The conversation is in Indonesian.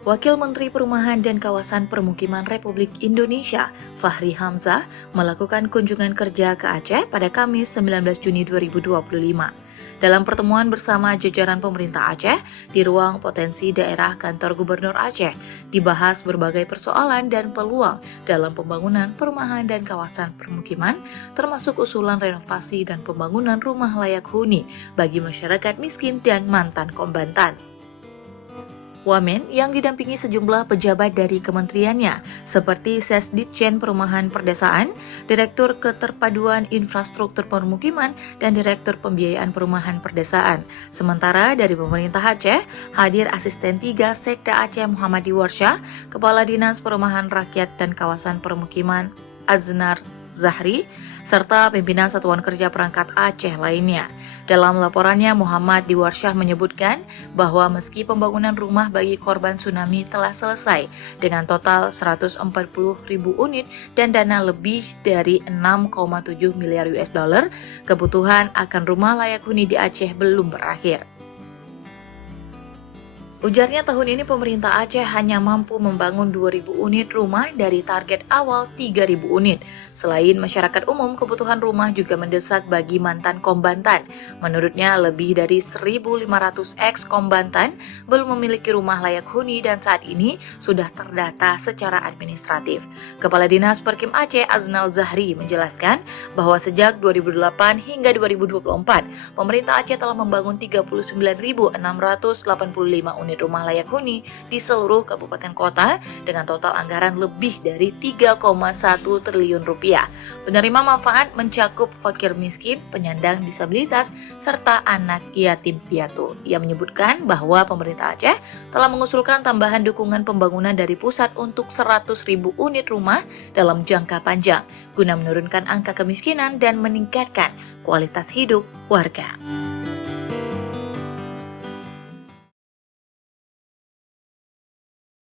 Wakil Menteri Perumahan dan Kawasan Permukiman Republik Indonesia, Fahri Hamzah, melakukan kunjungan kerja ke Aceh pada Kamis 19 Juni 2025. Dalam pertemuan bersama jajaran pemerintah Aceh di ruang potensi daerah kantor Gubernur Aceh, dibahas berbagai persoalan dan peluang dalam pembangunan perumahan dan kawasan permukiman, termasuk usulan renovasi dan pembangunan rumah layak huni bagi masyarakat miskin dan mantan kombatan. Wamen yang didampingi sejumlah pejabat dari kementeriannya, seperti Sesditjen Perumahan Perdesaan, Direktur Keterpaduan Infrastruktur Permukiman, dan Direktur Pembiayaan Perumahan Perdesaan. Sementara dari pemerintah Aceh, hadir Asisten 3 Sekda Aceh Muhammad Warsya, Kepala Dinas Perumahan Rakyat dan Kawasan Permukiman Aznar Zahri, serta pimpinan Satuan Kerja Perangkat Aceh lainnya. Dalam laporannya, Muhammad Warsyah menyebutkan bahwa meski pembangunan rumah bagi korban tsunami telah selesai dengan total 140.000 unit dan dana lebih dari 6,7 miliar US dollar, kebutuhan akan rumah layak huni di Aceh belum berakhir. Ujarnya tahun ini pemerintah Aceh hanya mampu membangun 2.000 unit rumah dari target awal 3.000 unit. Selain masyarakat umum, kebutuhan rumah juga mendesak bagi mantan kombatan. Menurutnya lebih dari 1.500 ex-kombatan belum memiliki rumah layak huni dan saat ini sudah terdata secara administratif. Kepala Dinas Perkim Aceh Aznal Zahri menjelaskan bahwa sejak 2008 hingga 2024, pemerintah Aceh telah membangun 39.685 unit rumah layak huni di seluruh kabupaten kota dengan total anggaran lebih dari 3,1 triliun rupiah. Penerima manfaat mencakup fakir miskin, penyandang disabilitas, serta anak yatim piatu. Ia menyebutkan bahwa pemerintah Aceh telah mengusulkan tambahan dukungan pembangunan dari pusat untuk 100.000 unit rumah dalam jangka panjang guna menurunkan angka kemiskinan dan meningkatkan kualitas hidup warga.